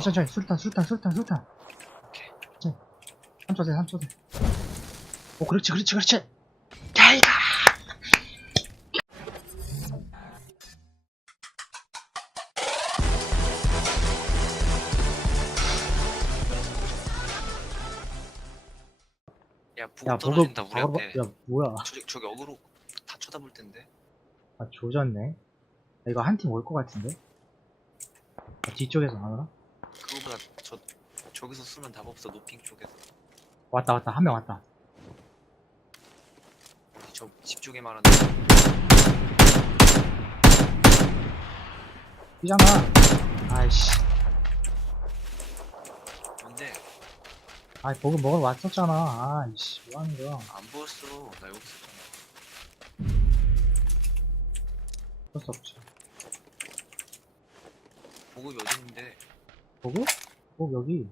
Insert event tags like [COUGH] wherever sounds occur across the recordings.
천천히 천천히. 술탄 술탄 술탄 술탄. 오케이. 천천히 3초 돼 3초 돼오 그렇지 그렇지 그렇지. 야이가 야 보급 야 보급 떨어진다 우리 앞에. 야 뭐야? 저기 저기 어그로 다 쳐다볼 텐데. 아 조졌네. 야, 이거 한 팀 올 것 같은데? 아, 뒤쪽에서 나오나? 그거보다 저 저기서 쓰면 답 없어. 노핑 쪽에서 왔다 왔다. 한 명 왔다. 어디 저집 쪽에 말하는 뛰잖아. 아이씨. 뭔데? 아 보급 먹으러 왔었잖아. 아이씨 뭐하는 거야? 안 보였어. 나 여기 있었잖아. 어쩔 수 없지. 보급이 어디 있는데 보급? 보급 여기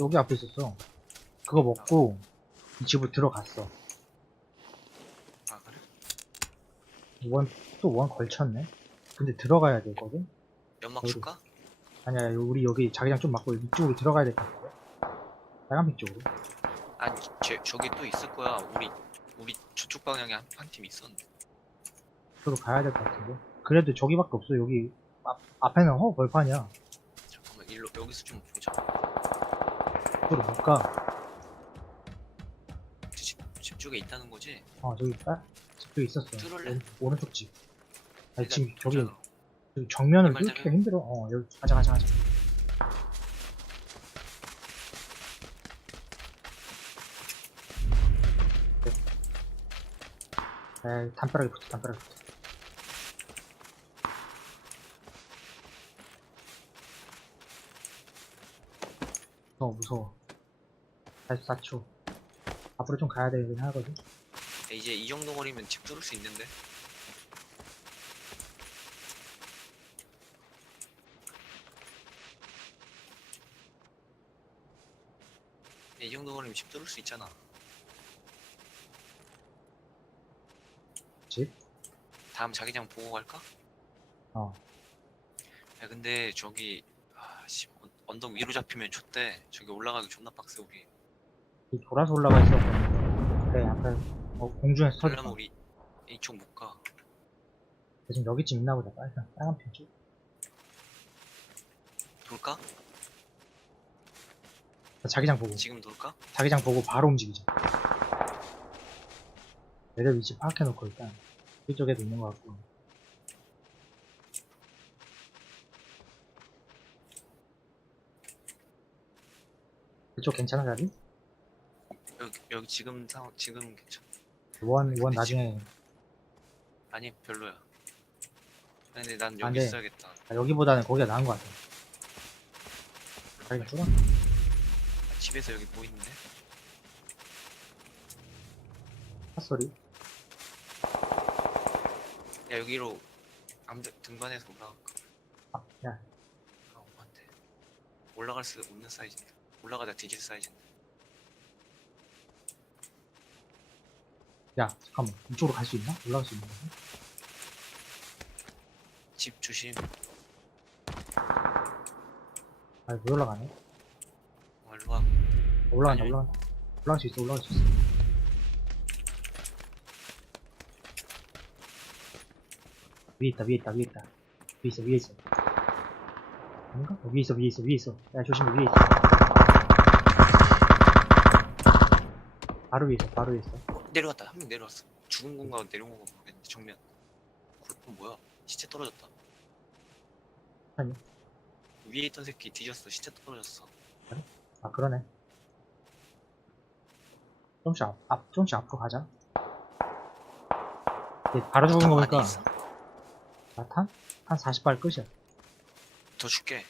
여기 앞에 있었어 그거 먹고 이 집으로 들어갔어 아 그래? 원, 또 원 걸쳤네 근데 들어가야 되거든? 연막 어디? 줄까? 아니야 우리 여기 자기장 좀 막고 이쪽으로 들어가야 될 것 같아 빨간빛 쪽으로 아니 제, 저기 또 있을 거야 우리 우리 저쪽 방향에 한, 한팀 있었는데 저도 가야 될 것 같은데 그래도 저기밖에 없어 여기 앞, 앞에는 허 벌판이야 잠깐만 일로 여기서 좀 보자 그쪽으로 못가 집, 집 쪽에 있다는 거지? 어 저기 빨 집도 있었어 뚫을래? 오- 오른쪽 집 아니 지금 저기. 저기 정면을 이 말자면- 뚫기가 힘들어 어 여기 가자 가자 가자 네. 에이 담벼락에 붙어 담벼락에 붙어 무서워. 무서워 44초 앞으로 좀 가야 되긴 하거든. 야, 이제 이 정도 거리면 집 뚫을 수 있는데? 야, 이 정도 거리면 집 뚫을 수 있잖아. 집? 다음 자기장 보고 갈까? 어. 야 근데 저기 언덕 위로 잡히면 좋대. 저기 올라가기 존나 빡세 우리. 이 돌아서 올라가 있어 그래 앞에 어, 공중에서 그러면 터졌어 우리 이쪽 못 가. 지금 여기쯤 있나 보다. 빨간 빨간 핀 돌까? 자기장 보고. 지금 돌까? 자기장 보고 바로 움직이자. 내려 위치 파악해놓고 일단 이쪽에도 있는 것 같고 이쪽 괜찮아 자리? 여기, 여기 지금 상황 지금 괜찮아 원, 원 나중에 아니 별로야 근데 난 여기 안 돼. 있어야겠다 아, 여기보다는 거기가 나은 것 같아 자기가 뚫어? 아, 집에서 여기 보이는데? 핫소리 야 여기로 암 등반해서 올라갈까? 아, 야아 올라갈 수 없는 사이즈인데 올라가다 뒤질 사이즈인데 야, 잠깐만. 이쪽으로 갈 수 있나? 올라갈 수 있는 거야? 집 조심. 아니 못 올라가네? 어, 일로 와. 올라간다 아니, 올라간다 올라갈 수 있어 올라갈 수 있어. 위에 있다 위에 있다 위에 있다. 위에 있어 위에 있어. 아닌가? 어, 위에 있어 위에 있어 위에 있어. 야 조심해 위에 있어 바로 위에 있어 바로 위에 있어 어, 내려왔다. 한 명 내려왔어. 죽은 건가 내려온 건가 모르겠는데 정면. 골프 뭐야? 시체 떨어졌다. 아니. 위에 있던 새끼 뒤졌어. 시체 떨어졌어. 아 그러네. 좀씩 앞, 앞 좀씩 앞으로 가자. 얘 바로 죽은 거 보니까? 나탄? 한 40발 끝이야. 더 줄게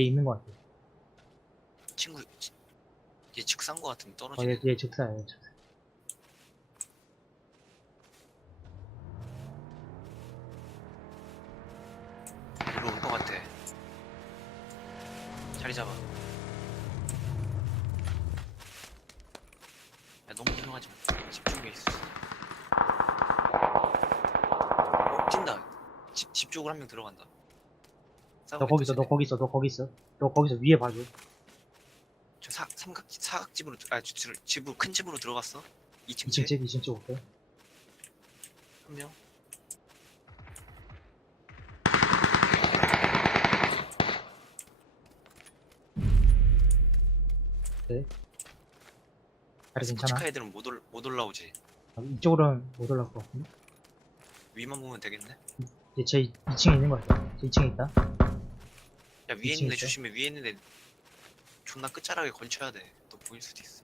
뒤에 있는 것 같아요. 친구 지- 얘 직사인 거 같은데 어, 떨어지네. 얘, 얘 직사예요, 직사. 올거 같아. 자리 잡아. 야 너무 조용하지 마. 집중돼 있어. 어, 뛴다. 집, 집 쪽으로 한 명 들어간다. 너 거기 있어 너 거기 있어 너 거기 있어 너 거기서 위에 봐줘 저 사, 삼각 사각집으로 들- 아 집으로 큰 집으로 들어갔어. 2층 2층 집. 집 2층 집 올게 한 명. 다리 괜찮아 스포츠카 애들은 못, 올, 못 올라오지. 아, 이쪽으로는 못 올라갈 것 같은데 위만 보면 되겠네. 이제 제 2층에 있는 거 같아 제 2층에 있다 야 위에. 있는 애 조심해. 위에 있는 애 존나 끝자락에 걸쳐야 돼. 또 보일 수도 있어.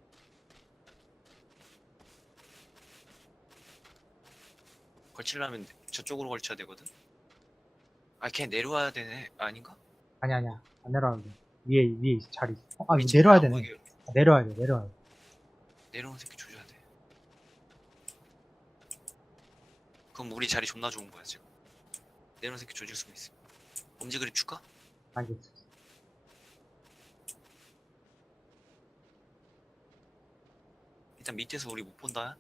걸치려면 저쪽으로 걸쳐야 되거든. 아, 걔 내려와야 되네. 아닌가? 아니 아니야 안 내려와도 돼 위에 위에 있어, 자리 있어 어, 아 위치가 내려와야 안 되네 보이게 아, 내려와야 돼 내려와야 돼 내려오는 새끼 조져야 돼. 그럼 우리 자리 존나 좋은 거야 지금. 내려오는 새끼 조질 수가 있어. 엄지 그립 줄까? 알겠어 일단 밑에서 우리 못 본다.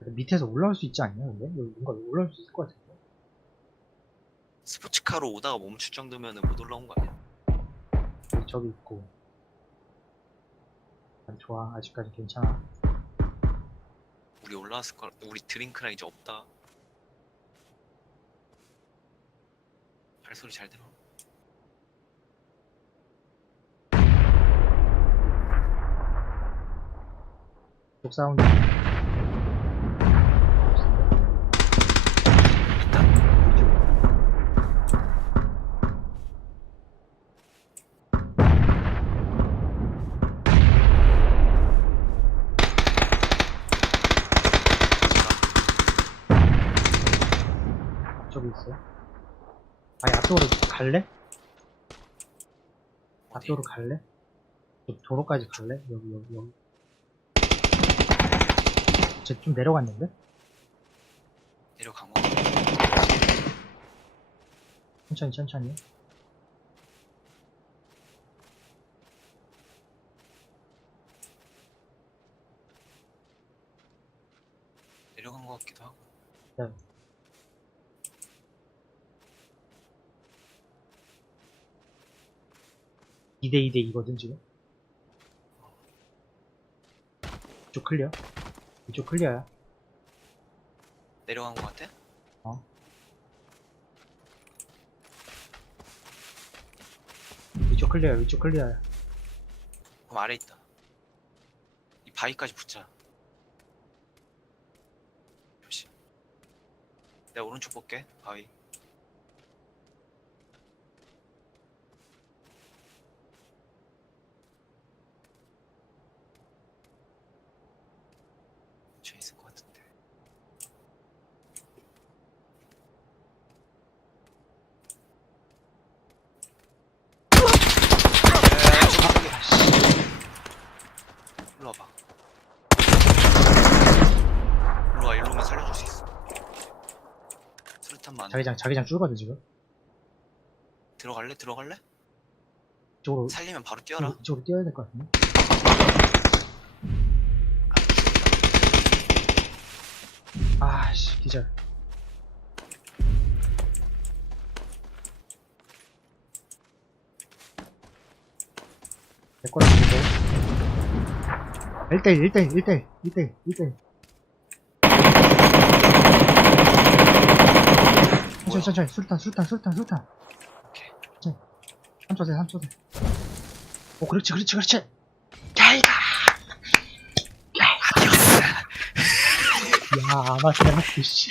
밑에서 올라올 수 있지 않냐 근데? 여기 뭔가 올라올 수 있을 것 같은데 스포츠카로 오다가 멈출 정도면은 못 올라온 거 아니야? 여기 저기 있고 난 좋아 아직까지 괜찮아 우리 올라왔을 걸. 우리 드링크랑 이제 없다. 발소리 잘 들어. 쪽 사운드 있다. 이쪽 앞쪽에 있어요 아니 앞쪽으로 갈래? 앞쪽으로 갈래? 저 도로까지 갈래? 여기 여기 여기 쟤좀 내려갔는데? 내려간 거. 천천히 천천히 내려간 거 같기도 하고. 네. 이대 2대 2거든 지금 이쪽 클리어 이쪽 클리어야 내려간 거 같아? 이쪽 클리어야 이쪽 클리어야 그럼 아래 있다. 이 바위까지 붙자. 역시. 내가 오른쪽 볼게. 바위. 쟤 있을 것 같은데. 야, 저기, 저기. 일로 와봐. 일로 와, 일로 오면 살려줄 수 있어. 수류탄 많아. 자기장 자기장 줄거든 지금 들어갈래? 들어갈래? 이쪽으로 살리면 바로 뛰어라. 이쪽으로, 이쪽으로 뛰어야 될 것 같은데 아, 아씨 기절 내 거랑 보고 1대1 1대1 1대1 1대1 1대1 천천히 천천히 술탄 술탄 술탄 술탄. 오케이. 3초대 3초대 오 그렇지 그렇지 그렇지. 야이가 [LAUGHS] 야 아마테라스 씨. 아마테라스.